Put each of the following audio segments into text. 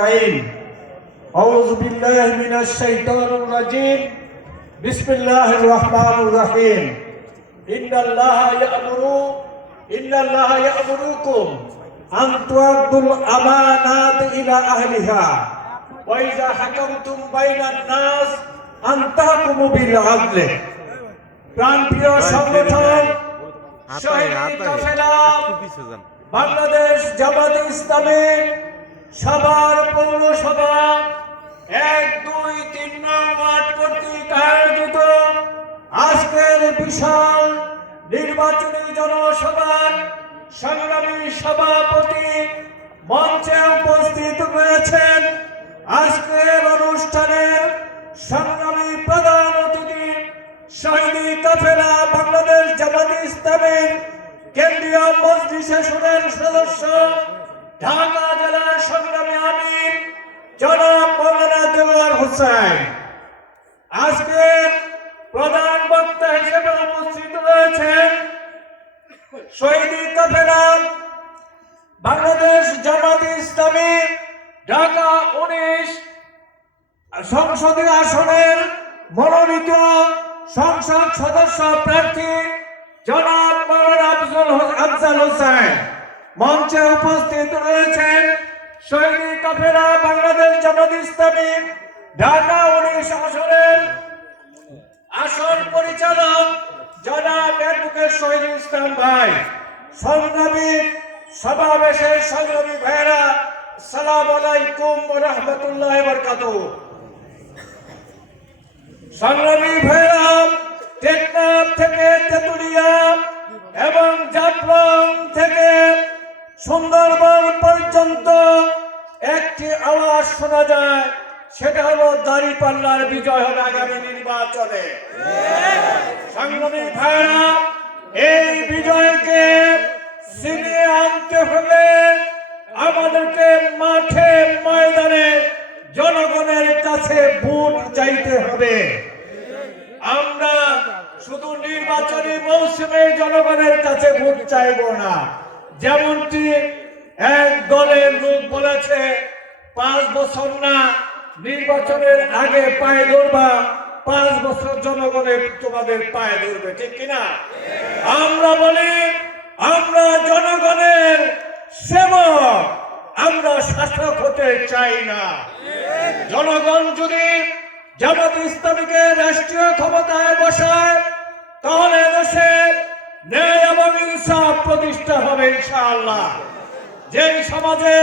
أجمعين أعوذ بالله من الشيطان الرجيم بسم الله الرحمن الرحيم إن الله يأمر إن الله يأمركم أن تؤدوا الأمانات إلى أهلها وإذا حكمتم بين الناس أن تحكموا بالعدل প্রাণপ্রিয় সংগঠন হাতায় শহীদ হাতায় কাফেলা একটু পিছিয়ে যান বাংলাদেশ জামাত ইসলামী সবার পৌরসভা, এক, দুই, তিন নং ওয়ার্ড কর্তৃক আয়োজিত আজকের বিশাল নির্বাচনী জনসভার সংগ্রামী সভাপতি মঞ্চে উপস্থিত রয়েছেন আজকের অনুষ্ঠানের সংগ্রামী প্রধান অতিথি শহীদি কাফেলা বাংলাদেশ জামাত ইসলামের কেন্দ্রীয় মজলিসে সদস্য, ঢাকা আমির জনাব মৌলানা দেওয়ার হোসেন আজকে প্রধান হিসেবে উপস্থিত রয়েছেন শহীদি কাফেলা বাংলাদেশ জামাত ইসলামী ঢাকা উনিশ সংসদীয় আসনের মনোনীত সংসদ সদস্য প্রার্থী জনাব মৌলানা আফজাল হোসেন। মঞ্চে উপস্থিত রয়েছেন শহীদ কাফেলা বাংলাদেশ জামাত ইসলামী, ঢাকা উনিশ আসনের আসন পরিচালক জনাব অ্যাডভোকেট শহীদ ইসলাম ভাই। সংগ্রামী, সমাবেশের সংগ্রামী ভাইরা সালাম আলাইকুম রহমতুল্লাহ বরকাতুহ। সংগ্রামী ভৈরব টেকনাফ থেকে তেতুলিয়া এবং জাফলং থেকে সুন্দরবন পর্যন্ত একটি আওয়াজ শোনা যায়, সেটা হলো দাঁড়িপাল্লার বিজয় হবে আগামী নির্বাচনে। সংগ্রামী ভাইরা এই বিজয়কে ছিনিয়ে আনতে হলে আমাদেরকে মাঠে, ময়দানে জনগণের কাছে ভোট চাইতে হবে। আমরা শুধু নির্বাচনী মৌসুমে জনগণের কাছে ভোট চাইব না। যেমনটি এক দলের লোক বলেছে, পাঁচ বছর না, নির্বাচনের আগে পায়ে ধরবা, পাঁচ বছর জনগণের তোমাদের পায়ে ধরবে, ঠিক কিনা? আমরা বলি, আমরা জনগণের সেবক, আমরা শাসক হতে চাই না। জনগণ যদি জামাত ইসলামীকে রাষ্ট্রীয় ক্ষমতায় বসায়, তাহলে দেশে ন্যায় এবং ইনসাফ প্রতিষ্ঠা হবে ইনশাআল্লাহ। যেই সমাজে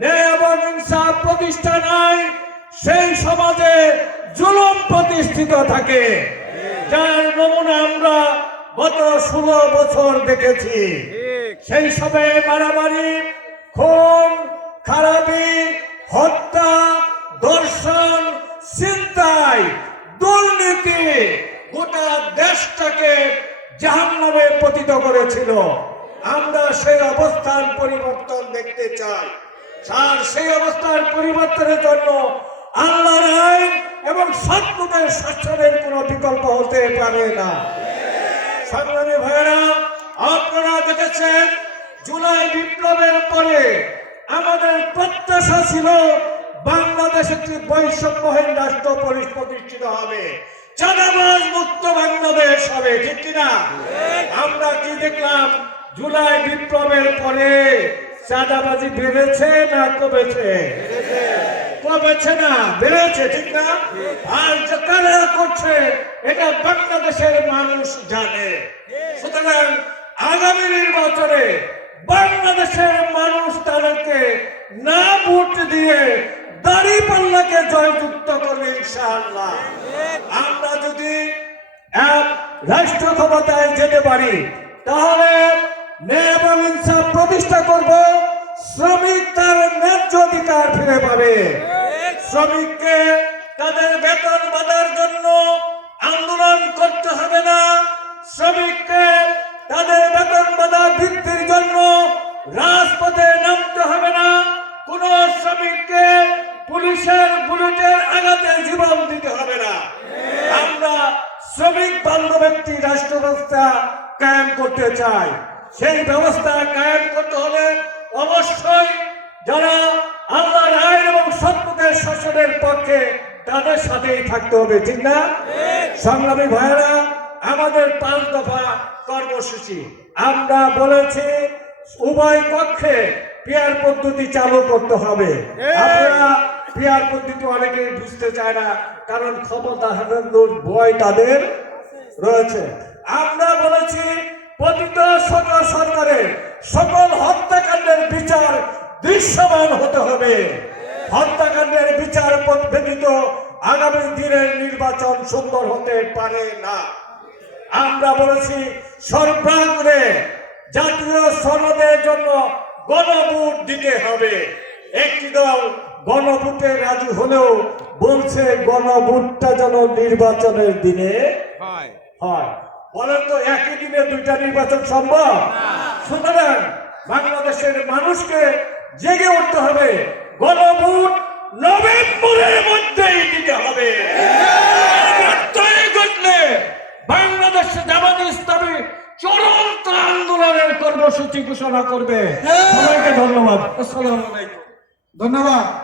ন্যায় এবং ইনসাফ প্রতিষ্ঠা নাই, সেই সমাজে জুলুম প্রতিষ্ঠিত থাকে। যার নমুনা আমরা গত ষোলো বছর দেখেছি। সেই সময়ে মারামারি, খুন, খারাপি, হত্যা দর্শন চিন্তাই দুর্নীতি গোটা দেশটাকে জাহান্নামে পতিত করেছিল। আমরা সেই অবস্থান পরিবর্তন দেখতে চাই। আর সেই অবস্থার পরিবর্তনের জন্য আল্লাহর আইন এবং সত্যদের শাসনের কোনো বিকল্প হতে পারে না। সংগ্রামী ভাইয়েরা, আপনারা দেখেছেন, জুলাই বিপ্লবের পরে আমাদের প্রত্যাশা ছিল বাংলাদেশ একটি বৈষম্যহীন রাষ্ট্র প্রতিষ্ঠিত হবে। চাঁদাবাজ মুক্ত বাংলাদেশ হবে ঠিক কিনা? আমরা কি দেখলাম? জুলাই বিপ্লবের পরে চাঁদাবাজি বেড়েছে না কমেছে? কমেছে না বেড়েছে ঠিক না? আর যে কারা করছে এটা বাংলাদেশের মানুষ জানে। সুতরাং আগামী নির্বাচনে বাংলাদেশের মানুষ তাদেরকে না ভোট দিয়ে দাড়ি পাল্লাকে জয়যুক্ত করবে ইনশাআল্লাহ। আমরা যদি এক রাষ্ট্র ক্ষমতায় যেতে পারি, তাহলে ন্যায় এবং ইনসাফ প্রতিষ্ঠা করব, শ্রমিক তার ন্যায্য অধিকার ফিরে পাবে। শ্রমিককে তাদের বেতন বাঁধার জন্য আন্দোলন করতে হবে না। শ্রমিককে তাদের বেতন বাঁধা বৃদ্ধির জন্য রাজপথে নামতে হবে না। কোন শ্রমিককে পুলিশের বুলেটের আঘাতে জীবন দিতে হবে না। আমরা শ্রমিক বান্ধব একটি রাষ্ট্র ব্যবস্থা কায়েম করতে চাই। সেই ব্যবস্থা কায়েম করতে হলে অবশ্যই যারা আল্লাহর আইন এবং নির্বাচনের পক্ষে তাদের সাথেই থাকতে হবে ঠিক না? সংগ্রামী ভাইয়েরা আমাদের পাঁচ দফা কর্মসূচি। আমরা বলেছি উভয় পক্ষে পিয়ার পদ্ধতি চালু করতে হবে। আমরা পিয়ার পদ্ধতি অনেকেই বুঝতে চায় না, কারণ ক্ষমতা হারানোর ভয় তাদের রয়েছে। আমরা বলেছি, পতিত সকল সরকারের সকল হত্যাকাণ্ডের বিচার দৃশ্যমান হতে হবে। হত্যাকাণ্ডের বিচার ব্যতীত আগামী দিনের নির্বাচন সুন্দর হতে পারে না। আমরা বলেছি, সর্বাগ্রে জাতীয় সনদের জন্য গণভোট দিতে হবে। একটি দল গণভোটে রাজি হলেও বলছে গণভোটটা যেন নির্বাচনের দিনে হয়। হয়। বলেন তো একই দিনে দুইটা নির্বাচন সম্ভব? সুতরাং বাংলাদেশের মানুষকে জেগে উঠতে হবে। গণভোট নভেম্বরের মধ্যেই দিতে হবে। বাংলাদেশে জামাত ইসলামী চূড়ান্ত আন্দোলনের কর্মসূচি ঘোষণা করবে। সবাইকে ধন্যবাদ। আসসালামু আলাইকুম। ধন্যবাদ।